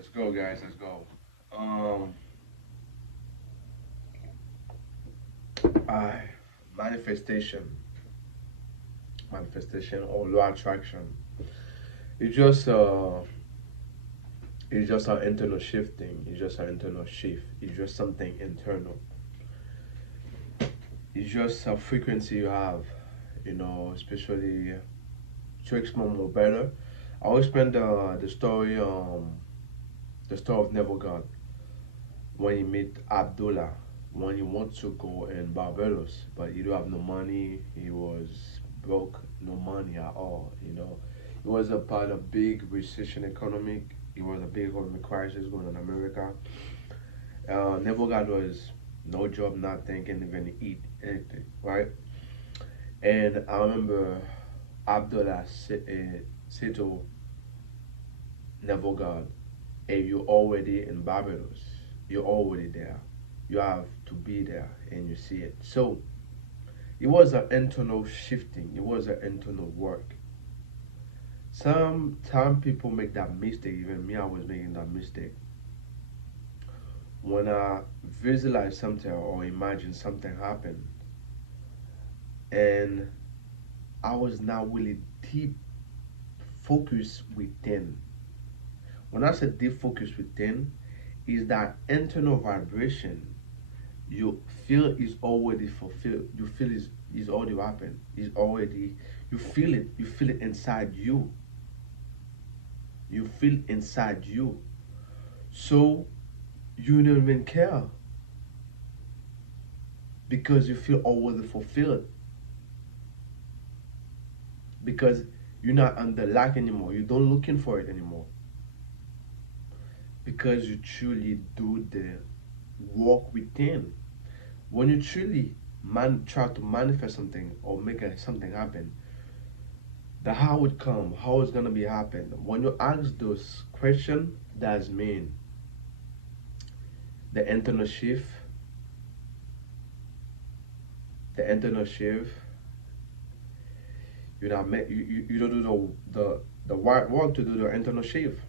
Let's go, guys. Let's go. Um, I manifestation, manifestation or law attraction. It's just uh, it's just an internal shifting. It's just an internal shift. It's just something internal. It's just a frequency you have. Especially to explain more better. I will explain the story of Never God when he meet Abdullah when he wants to go in Barbados, but he don't have no money. He was broke, no money at all. It was a part of big recession economic. It was a big economic crisis going on in America. Never God was no job, nothing, can even eat anything, right? And I remember Abdullah said to Never God, "Hey, you're already in Barbados. You're already there. You have to be there and you see it." So it was an internal shifting, it was an internal work. Sometimes people make that mistake, even me, I was making that mistake. When I visualize something or imagine something happen, and I was not really deep focused within. When I say deep focus within, is that internal vibration you feel is already fulfilled. You feel is already happened. Is already you feel it. You feel it inside you. You feel inside you. So you don't even care because you feel already fulfilled. Because you're not under lack anymore. You don't looking for it anymore. Because you truly do the work within. When you truly try to manifest something or make something happen, the how would come, how it's gonna be happen. When you ask those questions, that's mean the internal shift, the internal shift. You don't do the right work to do the internal shift.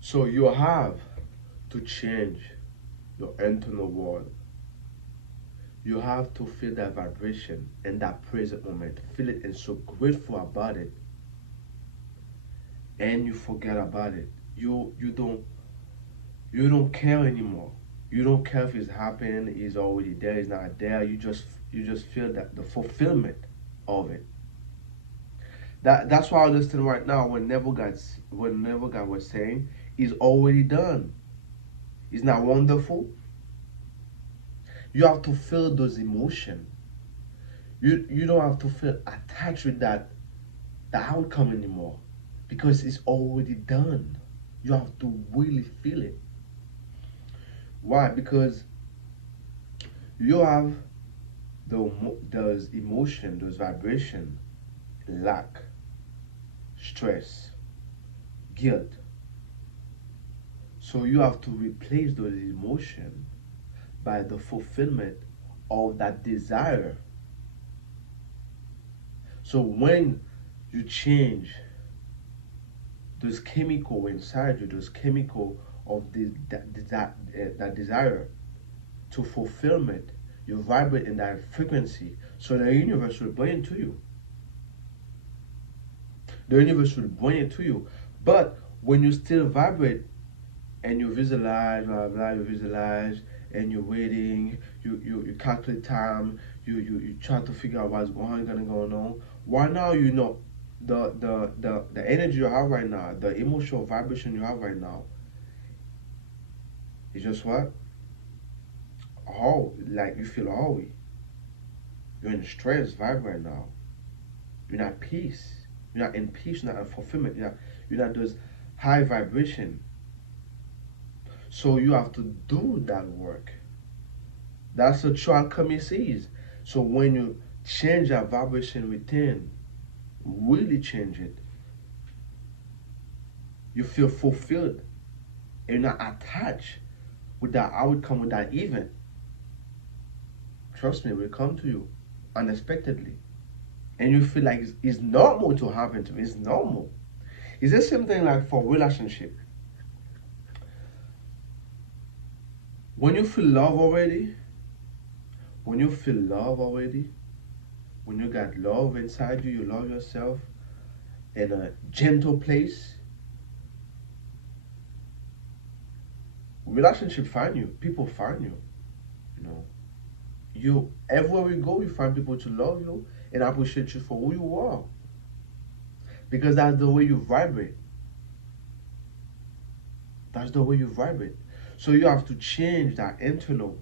So you have to change your internal world. You have to feel that vibration in that present moment. Feel it and so grateful about it. And you forget about it. You don't care anymore. You don't care if it's happening, it's already there, it's not there. You just feel that the fulfillment of it. That's why I understand right now when Never God was saying it's already done. It's not wonderful. You have to feel those emotions. You don't have to feel attached with the outcome anymore because it's already done. You have to really feel it. Why? Because you have those emotion, those vibration, lack, stress, guilt. So you have to replace those emotions by the fulfillment of that desire. So when you change those chemical inside you, those chemical of that desire to fulfillment, you vibrate in that frequency. So the universe will bring it to you. The universe will bring it to you. But when you still vibrate and you visualize, blah, blah, you visualize and you're waiting, you calculate time, you try to figure out what's gonna go on. Why now the energy you have right now, the emotional vibration you have right now is just what? Oh, like you feel holy. You're in stress vibe right now. You're not peace. You're not in peace, you're not in fulfillment, you're not those high vibration. So you have to do that work. That's the true alchemy sees. So when you change that vibration within, really change it, you feel fulfilled and you're not attached with that outcome, with that event. Trust me, it will come to you unexpectedly. And you feel like it's normal to happen to you. It's normal. It's the same thing like for relationship. When you feel love already, when you feel love already, when you got love inside you, you love yourself in a gentle place, relationship find you, people find you. You know, you everywhere you go, you find people to love you and appreciate you for who you are because that's the way you vibrate. That's the way you vibrate. So you have to change that internal.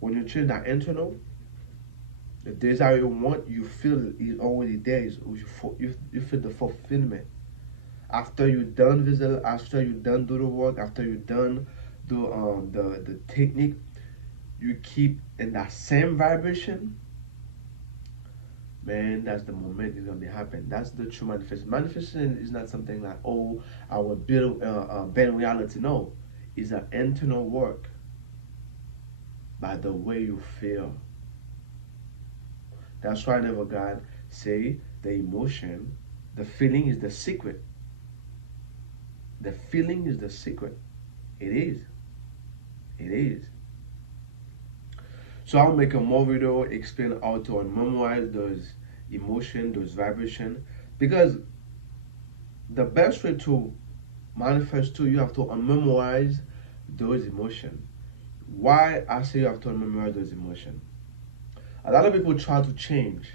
When you change that internal, the desire you want, you feel is already there. You feel the fulfillment. After you done visual, after you done do the work, after you done do the technique, you keep in that same vibration, man, that's the moment it's gonna be happen. That's the true manifestation. Manifestation is not something like, oh, I will build bend reality. No, it's an internal work by the way you feel. That's why never God say the emotion, the feeling is the secret. The feeling is the secret. It is. It is. So I'll make a more video explain how to memorize those emotion, those vibration, because the best way to manifest to you have to unmemorize those emotion. Why I say you have to unmemorize those emotion? A lot of people try to change.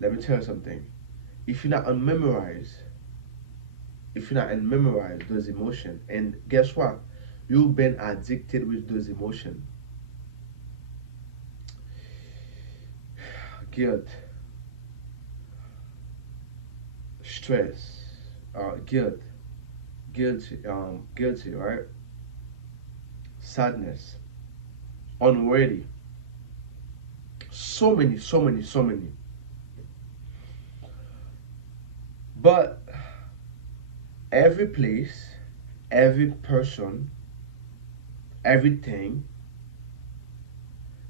Let me tell you something. If you're not unmemorize, if you're not unmemorize those emotion, and guess what? You've been addicted with those emotion. Guilt, stress, guilty, right? Sadness, unworthy. So many, so many, so many. But every place, every person, everything,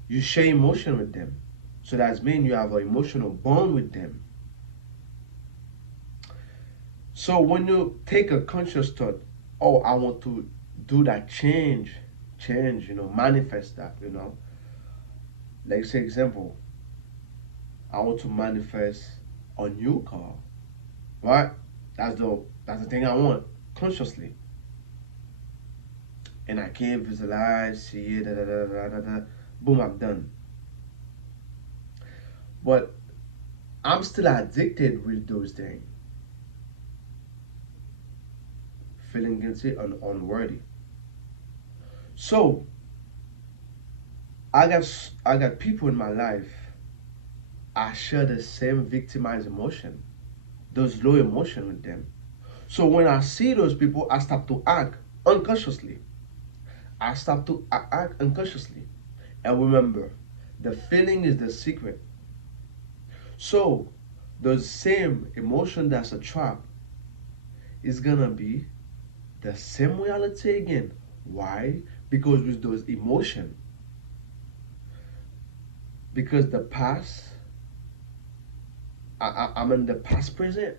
you share emotion with them. So that means you have an emotional bond with them. So when you take a conscious thought, oh, I want to do that change, manifest that, Like say example, I want to manifest a new car, right? That's the thing I want consciously, and I can't visualize, see it, boom, I'm done. But I'm still addicted with those things, feeling guilty and unworthy. So I got people in my life. I share the same victimized emotion, those low emotion with them. So when I see those people, I start to act unconsciously. I start to act unconsciously. And remember, the feeling is the secret. So the same emotion that's a trap is gonna be the same reality again. Why? Because with those emotion, because the past, I'm in the past present.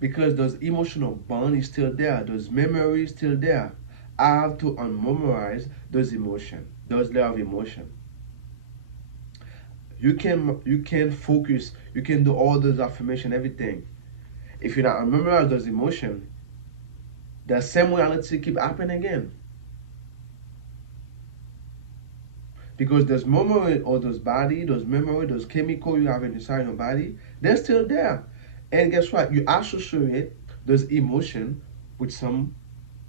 Because those emotional bond is still there, those memories still there. I have to unmemorize those emotion, those layer of emotion. You can focus, you can do all those affirmation, everything. If you're not unmemorize those emotion, the same reality keep happening again. Because those memory or those body, those memory, those chemical you have inside your body, they're still there. And guess what? You associate those emotion with some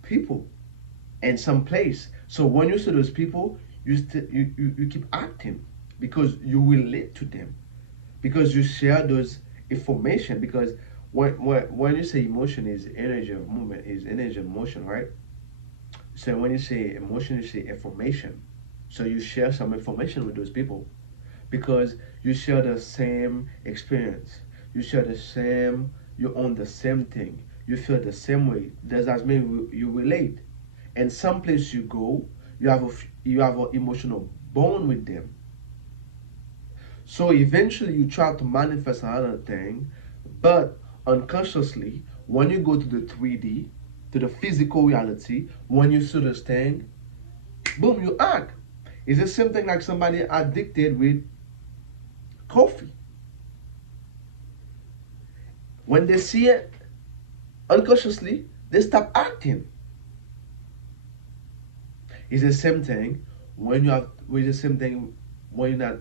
people and some place. So when you see those people, you keep acting because you relate to them, because you share those information. Because when you say emotion is energy of movement, is energy of motion, right? So when you say emotion, you say information. So you share some information with those people because you share the same experience. You share the same, you own the same thing. You feel the same way. Does that mean you relate? And some place you go, you have an emotional bond with them. So eventually you try to manifest another thing, But unconsciously, when you go to the 3D, to the physical reality, when you see this thing, boom, you act. It's the same thing like somebody addicted with coffee. When they see it unconsciously, they stop acting. It's the same thing when you have. It's the same thing when you're not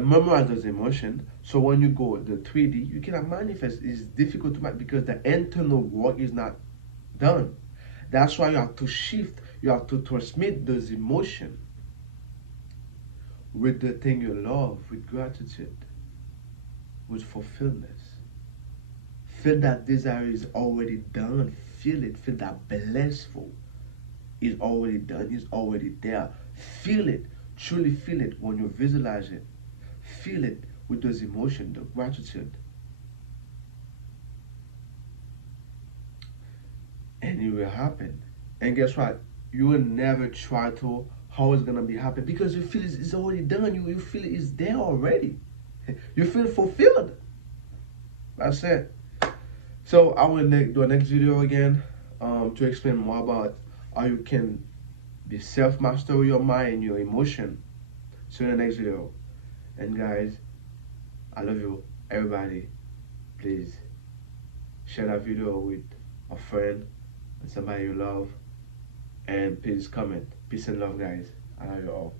memorize those emotions. So when you go the 3D, you cannot manifest. It's difficult to manifest because the internal work is not done. That's why you have to shift. You have to transmit those emotions with the thing you love, with gratitude, with fulfillment. Feel that desire is already done. Feel it. Feel that blissful is already done. Is already there. Feel it. Truly feel it when you visualize it. Feel it with those emotions, the gratitude, and it will happen. And guess what? You will never try to how it's gonna be happen because you feel it's already done. You feel it's there already. You feel fulfilled. That's it. So I will do a next video again to explain more about how you can be self-master with your mind and your emotion. See you in the next video. And guys, I love you, everybody. Please share that video with a friend and somebody you love. And please comment. Peace and love, guys. I love you all.